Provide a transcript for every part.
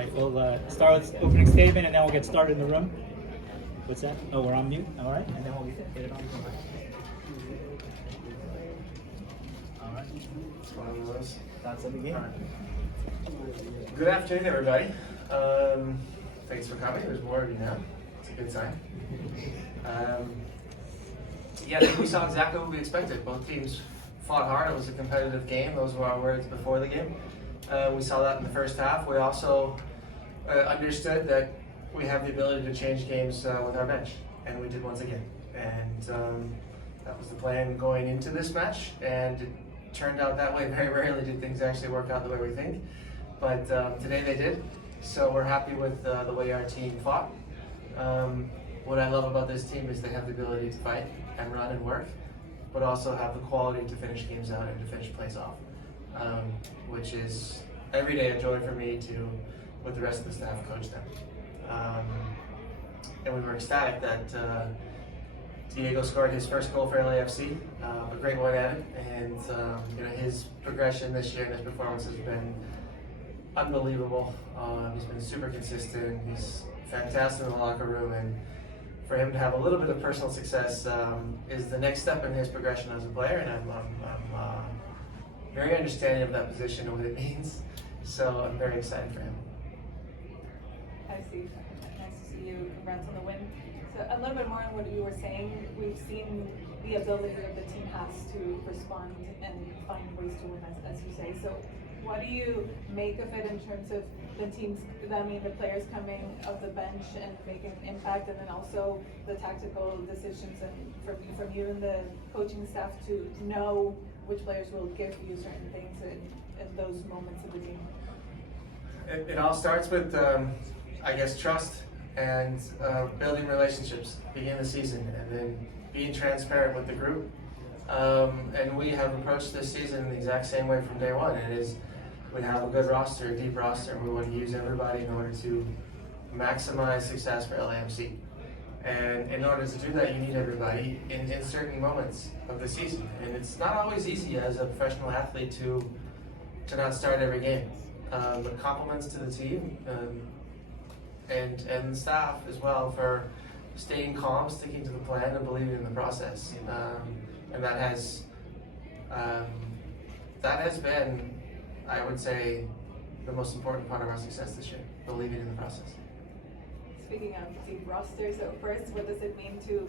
right, we'll start with opening statement and then we'll get started in the room. What's that? Oh, we're on mute? All right, and then we'll get it on. All right. It's one of those. Thoughts of the game? Good afternoon, everybody. Thanks for coming. There's more of you now. It's a good sign. Yeah, I think we saw exactly what we expected. Both teams fought hard. It was a competitive game. Those were our words before the game. We saw that in the first half. We also understood that we have the ability to change games with our bench, and we did once again. And that was the plan going into this match, and it turned out that way. Very rarely did things actually work out the way we think, but today they did. So we're happy with the way our team fought. What I love about this team is they have the ability to fight and run and work, but also have the quality to finish games out and to finish plays off, which is every day a joy for me to, with the rest of the staff, coach them. And we were ecstatic that Diego scored his first goal for LAFC, a great one at it, and his progression this year and his performance has been unbelievable. He's been super consistent. He's fantastic in the locker room, and for him to have a little bit of personal success is the next step in his progression as a player, and I'm very understanding of that position and what it means. So I'm very excited for him. Hi Steve, nice to see you. Congrats on the win. So a little bit more on what you were saying. We've seen the ability that the team has to respond and find ways to win, as you say. So what do you make of it in terms of the teams, the players coming off the bench and making an impact, and then also the tactical decisions and from you and the coaching staff to know which players will give you certain things in those moments of the game? It all starts with, I guess, trust and building relationships, begin the season, and then being transparent with the group. And we have approached this season the exact same way from day one. It is, we have a good roster, a deep roster. We want to use everybody in order to maximize success for LAFC. And in order to do that, you need everybody in certain moments of the season. And it's not always easy as a professional athlete to not start every game. But compliments to the team and the staff as well for staying calm, sticking to the plan, and believing in the process. And that has been, I would say, the most important part of our success this year, believing in the process. Speaking of deep roster, so first, what does it mean to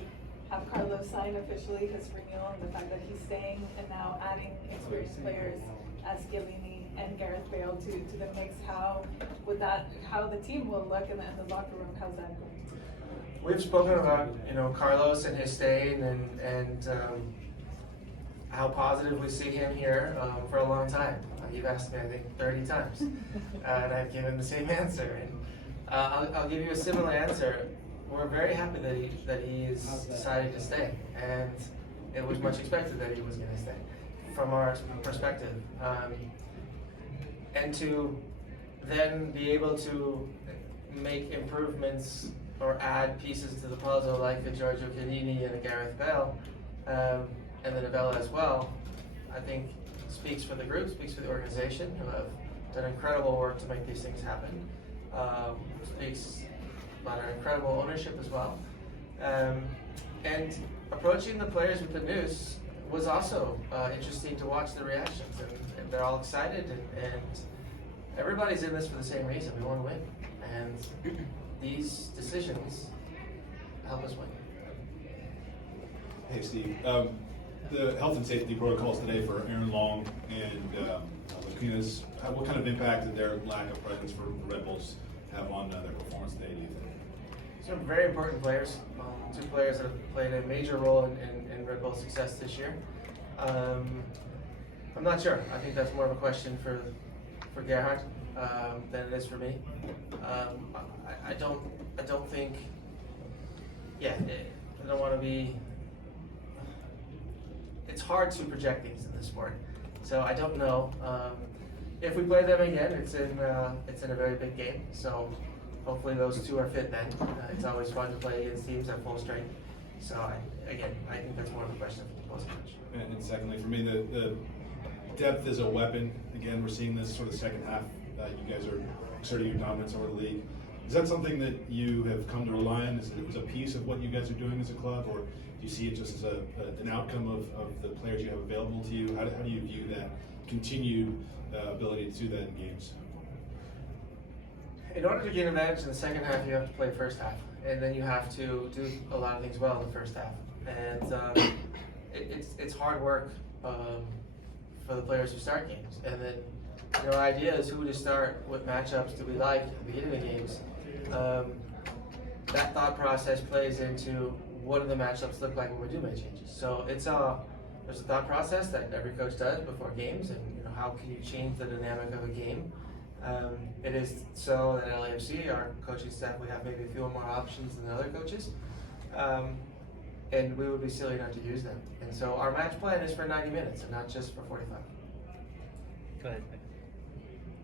have Carlos sign officially his renewal, and the fact that he's staying and now adding experienced players as Gillini and Gareth Bale to the mix? How the team will look in the locker room? How's that going? We've spoken about Carlos and his staying and how positive we see him here for a long time. You've asked me, I think, 30 times, and I've given the same answer. And I'll give you a similar answer. We're very happy that he has decided to stay, and it was much expected that he was going to stay from our perspective. And to then be able to make improvements or add pieces to the puzzle like a Giorgio Chiellini and a Gareth Bale, and then a Bale as well, I think speaks for the group, speaks for the organization, who have done incredible work to make these things happen. Speaks about our incredible ownership as well. And approaching the players with the news was also interesting to watch the reactions, and they're all excited, and everybody's in this for the same reason. We want to win, and these decisions help us win. Hey Steve, the health and safety protocols today for Aaron Long and Martinez, what kind of impact did their lack of presence for the Red Bulls have on their performance today, do you think? So very important players, two players that have played a major role in Red Bull's success this year. I'm not sure. I think that's more of a question for Gerhard than it is for me. I don't think. Yeah, I don't want to be. It's hard to project things in this sport, so I don't know. If we play them again, it's in a very big game. So hopefully those two are fit then. It's always fun to play against teams at full strength. So I think that's more of a question for the opposing coach. And secondly, for me, the depth is a weapon. Again, we're seeing this sort of second half You guys are exerting your dominance over the league. Is that something that you have come to rely on? Is it a piece of what you guys are doing as a club, or do you see it just as an outcome of the players you have available to you? How do you view that continued ability to do that in games? In order to gain advantage in the second half, you have to play first half, and then you have to do a lot of things well in the first half. And it's hard work for the players who start games. And then, you know, our idea is who to start, what matchups do we like at the beginning of games. That thought process plays into what do the matchups look like when we do make changes. So there's a thought process that every coach does before games, and you know, how can you change the dynamic of a game. It is so that at LAFC, our coaching staff, we have maybe a few more options than the other coaches. And we would be silly not to use them. And so our match plan is for 90 minutes and not just for 45. Go ahead.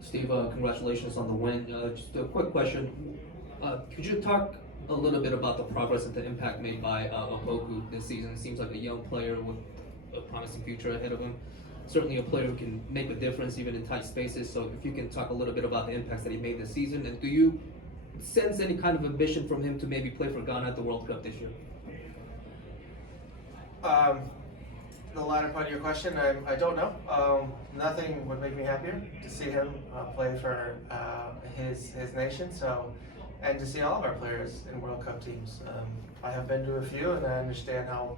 Steve, congratulations on the win. Just a quick question. Could you talk a little bit about the progress and the impact made by Opoku this season? It seems like a young player with a promising future ahead of him. Certainly a player who can make a difference even in tight spaces. So if you can talk a little bit about the impacts that he made this season, and do you sense any kind of ambition from him to maybe play for Ghana at the World Cup this year? The latter part of your question, I don't know. Nothing would make me happier to see him play for his nation. So, and to see all of our players in World Cup teams. I have been to a few, and I understand how